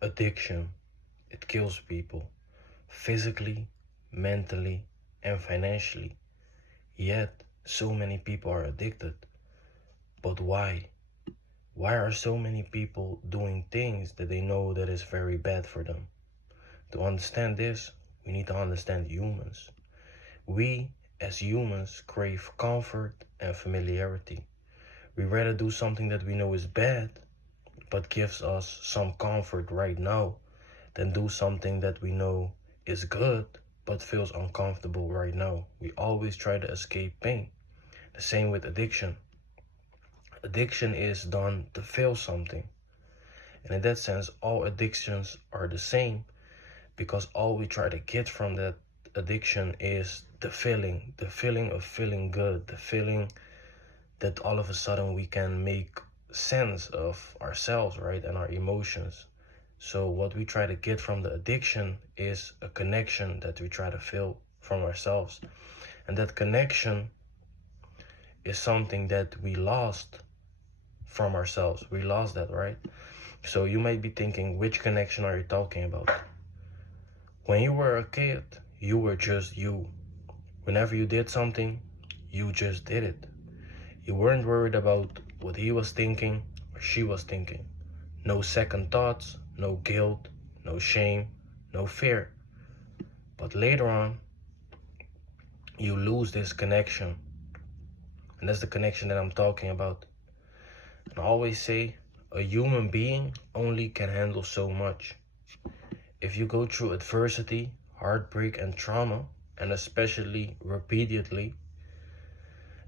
Addiction, it kills people physically, mentally, and financially. Yet, so many people are addicted. But why? Why are so many people doing things that they know that is very bad for them? To understand this, we need to understand humans. We, as humans, crave comfort and familiarity. We rather do something that we know is bad, but gives us some comfort right now, than do something that we know is good, but feels uncomfortable right now. We always try to escape pain. The same with addiction. Addiction is done to feel something. And in that sense, all addictions are the same because all we try to get from that addiction is the feeling of feeling good, the feeling that all of a sudden we can make sense of ourselves, right? And our emotions. So what we try to get from the addiction is a connection that we try to feel from ourselves. And that connection is something that we lost from ourselves. We lost that, right? So you might be thinking, which connection are you talking about? When you were a kid, you were just you. Whenever you did something, you just did it. You weren't worried about what he was thinking or she was thinking. No second thoughts, no guilt, no shame, no fear. But later on, you lose this connection. And that's the connection that I'm talking about. And I always say, a human being only can handle so much. If you go through adversity, heartbreak, and trauma, and especially repeatedly,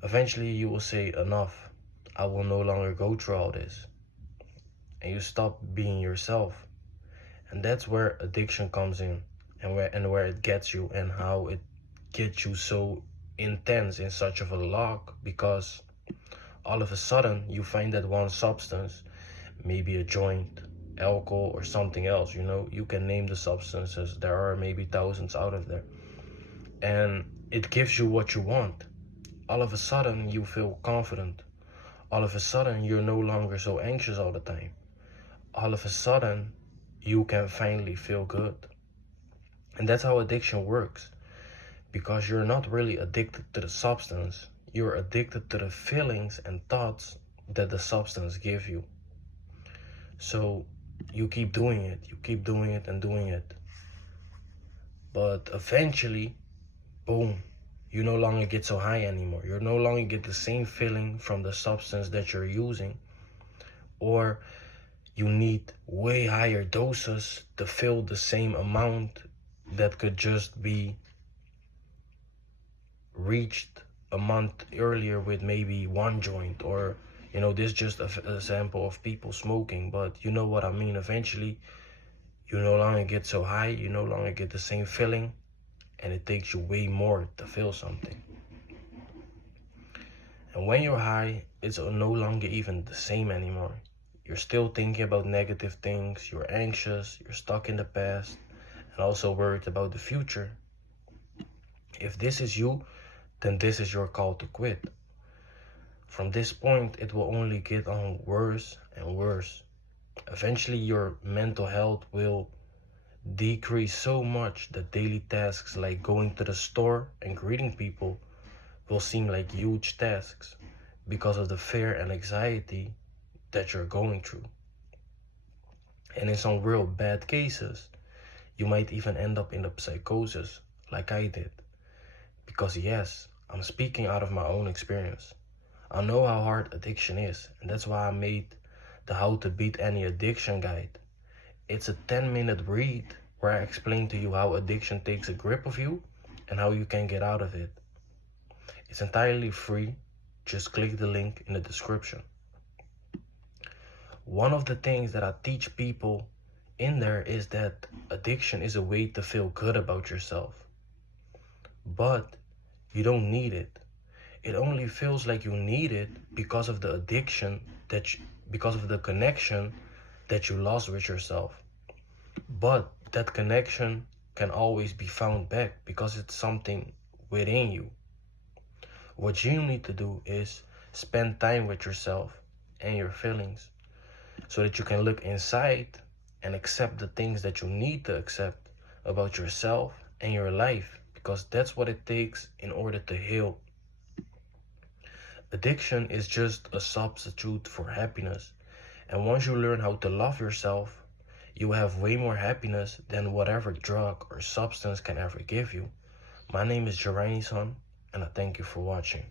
eventually you will say, enough. I will no longer go through all this. And you stop being yourself. And that's where addiction comes in, and where it gets you, and how it gets you so intense in such of a lock, because all of a sudden you find that one substance, maybe a joint, alcohol, or something else, you can name the substances. There are maybe thousands out of there. And it gives you what you want. All of a sudden you feel confident. All of a sudden you're no longer so anxious all the time. All of a sudden you can finally feel good. And that's how addiction works. Because you're not really addicted to the substance. You're addicted to the feelings and thoughts that the substance gives you. So you keep doing it, and doing it. But eventually, boom, you no longer get so high anymore. You no longer get the same feeling from the substance that you're using. Or you need way higher doses to fill the same amount that could just be reached a month earlier with maybe one joint. Or this is just an example of people smoking, but you know what I mean. Eventually you no longer get so high, you no longer get the same feeling, and it takes you way more to feel something. And when you're high, it's no longer even the same anymore. You're still thinking about negative things, you're anxious, you're stuck in the past, and also worried about the future. If this is you, then this is your call to quit. From this point, it will only get on worse and worse. Eventually, your mental health will decrease so much that daily tasks like going to the store and greeting people will seem like huge tasks because of the fear and anxiety that you're going through. And in some real bad cases, you might even end up in a psychosis like I did. Because yes, I'm speaking out of my own experience. I know how hard addiction is, and that's why I made the How to Beat Any Addiction guide. It's a 10-minute read where I explain to you how addiction takes a grip of you and how you can get out of it. It's entirely free. Just click the link in the description. One of the things that I teach people in there is that addiction is a way to feel good about yourself. But you don't need it. It only feels like you need it because of the addiction because of the connection that you lost with yourself. But that connection can always be found back because it's something within you. What you need to do is spend time with yourself and your feelings so that you can look inside and accept the things that you need to accept about yourself and your life, because that's what it takes in order to heal. Addiction is just a substitute for happiness. And once you learn how to love yourself, you have way more happiness than whatever drug or substance can ever give you. My name is Jarani Son, and I thank you for watching.